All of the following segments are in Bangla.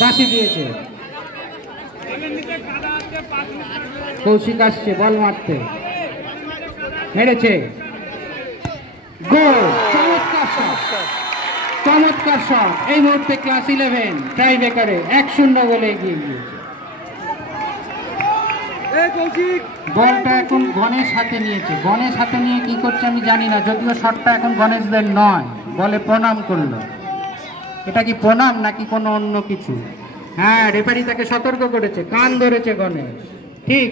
বাঁশি দিয়েছে। কৌশিক আসছে বল মারতে, মেরেছে, গোল। চমৎকার শট, চমৎকার শট। এই মুহূর্তে ক্লাস 11 টাই ব্রেকারে 1-0 গোলে এগিয়ে গিয়েছে। বলটা এখন গণেশ হাতে নিয়েছে। গণেশ হাতে নিয়ে কি করছে আমি জানি না, যদিও শটটা এখন গণেশদের নয়। বলে প্রণাম করলো। এটা কি প্রণাম নাকি কোনো অন্য কিছু? হ্যাঁ, রেফারি তাকে সতর্ক করেছে, কান ধরেছে গণেশ। ঠিক,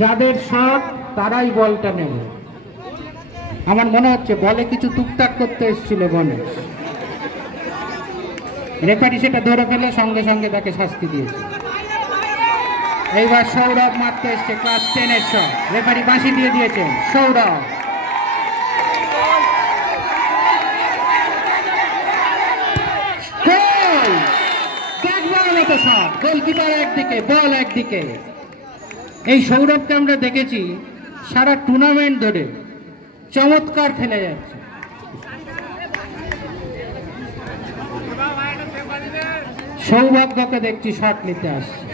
যাদের শট তারাই বলটা নেবে। আমার মনে হচ্ছে বলে কিছু টুকটাক করতে এসেছিল গণেশ। রেফারি সেটা ধরে ফেলে সঙ্গে সঙ্গে তাকে শাস্তি দিয়েছে। এইবার সৌরভ মারতে এসছে ক্লাস 10 এর শট। রেফারি বাঁশি দিয়ে দিয়েছেন। সৌরভ শট, গোলকিপার একদিকে, বল একদিকে। এই সৌরভকে আমরা দেখেছি সারা টুর্নামেন্ট ধরে চমৎকার খেলে যাচ্ছে। সৌভাগ্যকে দেখছি শট নিতে আসছে।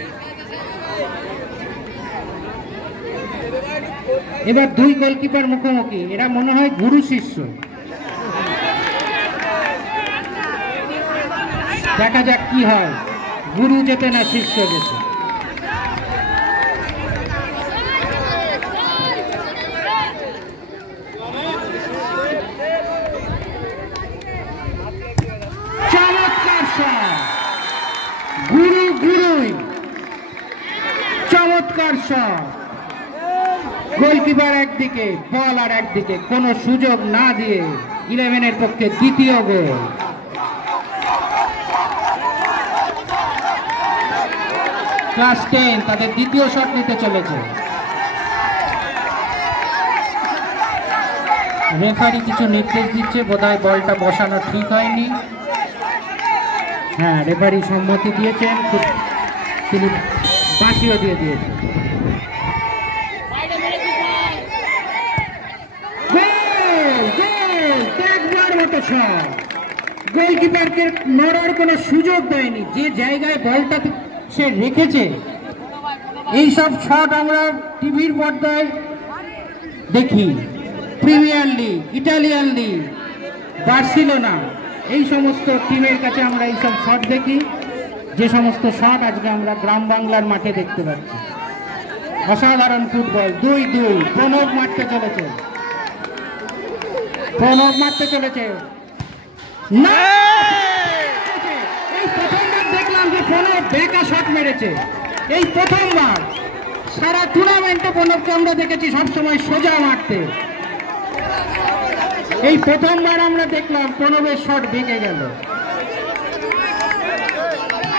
এবার দুই গোলকিপার মুখোমুখি, এরা মনে হয় গুরু শিষ্য। দেখা যাক কি হয়, গুরু যেতে না শিষ্য যেতে। চমৎকার শট, গুরু গুরুই, চমৎকার শট। গোলকিপার একদিকে, বল আর একদিকে, কোনো সুযোগ না দিয়ে 11-এর পক্ষে দ্বিতীয় গোল। ক্লাস 10 তাদের দ্বিতীয় শট নিতে চলেছে। রেফারি কিছু নির্দেশ দিচ্ছে, বোধহয় বলটা বসানো ঠিক হয়নি। হ্যাঁ, রেফারি সম্মতি দিয়েছেন, তিনি বাঁশিও দিয়ে দিয়েছেন। গোলকিপারকে নড়ার কোনো সুযোগ দেয়নি, যে জায়গায় বলটা সে রেখেছে। এইসব শট আমরা টিভির পর্দায় দেখি, premier league, Italian league, Barcelona, এই সমস্ত টিমের কাছে আমরা এইসব শট দেখি। যে সমস্ত শট আজকে আমরা গ্রাম বাংলার মাঠে দেখতে পাচ্ছি। অসাধারণ ফুটবল। 2-2। প্রণব মারতে চলেছে, প্রণব মারতে চলেছে। না, এই প্রথমবার দেখলাম যে প্রণব বেকা শট মেরেছে। এই প্রথমবার সারা টুর্নামেন্টে প্রণবকে আমরা দেখেছি সবসময় সোজা মারতে। এই প্রথমবার আমরা দেখলাম প্রণবের শট বেঁকে গেল।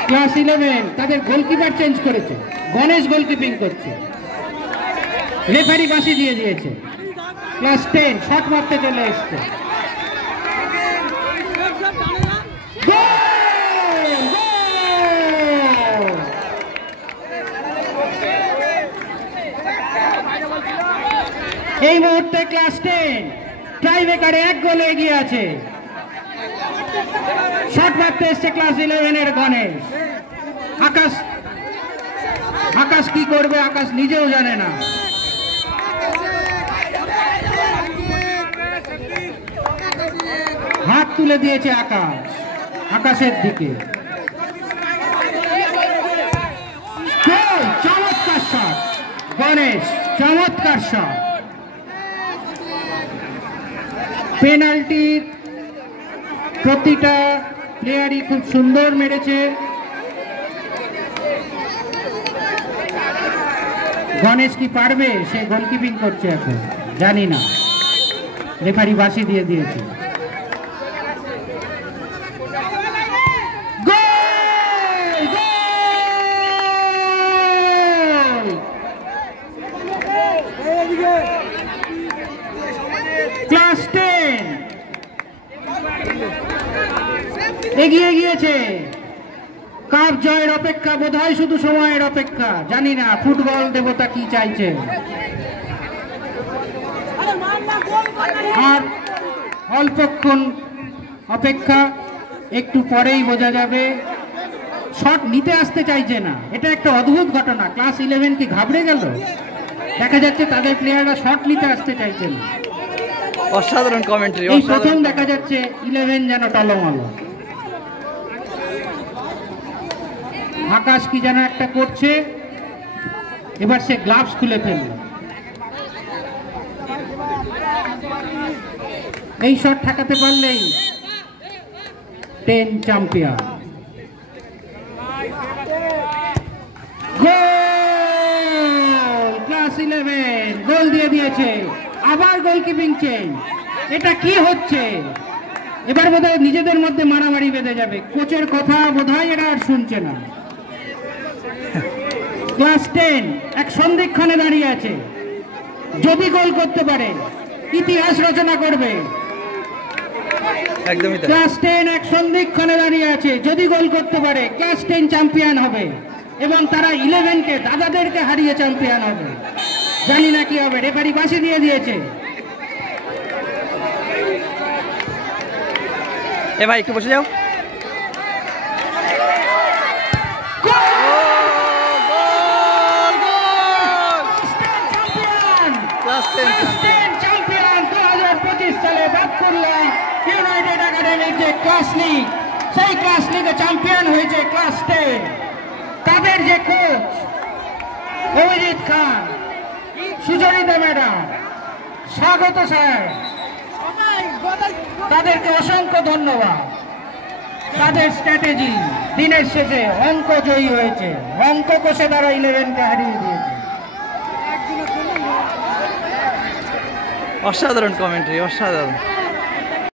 ক্লাস 11 তাদের গোলকিপার চেঞ্জ করেছে, গণেশ গোলকিপিং করছে। রেফারি বাঁশি দিয়ে দিয়েছে। ক্লাস 10 শট মারতে চলে এসছে। এই মুহূর্তে ক্লাস 10 টাই ব্রেকারে 1 গোলে এগিয়ে আছে। শট মারতে এসছে ক্লাস 11-এর গণেশ। আকাশ কি করবে আকাশ নিজেও জানে না। হাত তুলে দিয়েছে আকাশের দিকে। চমৎকার শট গণেশ, চমৎকার শট। পেনাল্টি প্রতিটা প্লেয়ারই খুব সুন্দর মেরেছে। গণেশ কি পারবে? সে গোলকিপিং করছে এখন, জানি না। রেফারি বাঁশি দিয়ে দিয়েছে। ক্লাস 10 এগিয়ে গিয়েছে। কাপ জয়ের অপেক্ষা, বোধহয় শুধু সময়ের অপেক্ষা, জানি না ফুটবল দেবতা কি চাইছে। আর অল্পক্ষণ অপেক্ষা, একটু পরেই বোঝা যাবে শট নিতে আসতে চাইছে না। এটা একটা অদ্ভুত ঘটনা। ক্লাস 11 কি ঘাবড়ে গেল? দেখা যাচ্ছে তাদের প্লেয়াররা শট নিতে আসতে চাইছে না। অসাধারণ কমেন্ট্রি। এই প্রথম দেখা যাচ্ছে 11 যেন টলমল। আকাশ কি যেন একটা করছে, এবার সে গ্লাভস খুলে ফেলল। এই শট ঠেকাতে পারলেই 10 চ্যাম্পিয়ন। গোল! ক্লাস 11 গোল দিয়ে দিয়েছে। আবার গোলকিপিং চেঞ্জ। এটা কি হচ্ছে? এবার বোধহয় নিজেদের মধ্যে মারামারি বেঁধে যাবে। কোচের কথা বোধহয় এরা আর শুনছে না। ক্লাস 10 এক সন্ধিক্ষণে দাঁড়িয়ে আছে। যদি গোল করতে পারে ইতিহাস রচনা করবে। একদমই তাই। ক্লাস 10 এক সন্ধিক্ষণে দাঁড়িয়ে আছে। যদি গোল করতে পারে ক্লাস 10 চ্যাম্পিয়ন হবে এবং তারা 11 কে দাদাদেরকে হারিয়ে চ্যাম্পিয়ন হবে। জানি না কি হবে। রেফারি বাঁশি দিয়ে দিয়েছে। এ ভাই একটু বসে যাও। চ্যাম্পিয়ন 2025 সালে বাদকুল্লা ইউনাইটেড একাডেমি যে ক্লাস লিগ, সেই ক্লাস লিগে চ্যাম্পিয়ন হয়েছে ক্লাস 10। তাদের যে কোচ অভিজিৎ খান, সুচরিতা ম্যাডাম, স্বাগত স্যার, তাদেরকে অসংখ্য ধন্যবাদ। তাদের স্ট্র্যাটেজি দিনের শেষে অঙ্ক জয়ী হয়েছে। অঙ্ক কষে তারা 11 কে হারিয়ে দিয়েছে। অসাধারণ কমেন্ট্রি, অসাধারণ।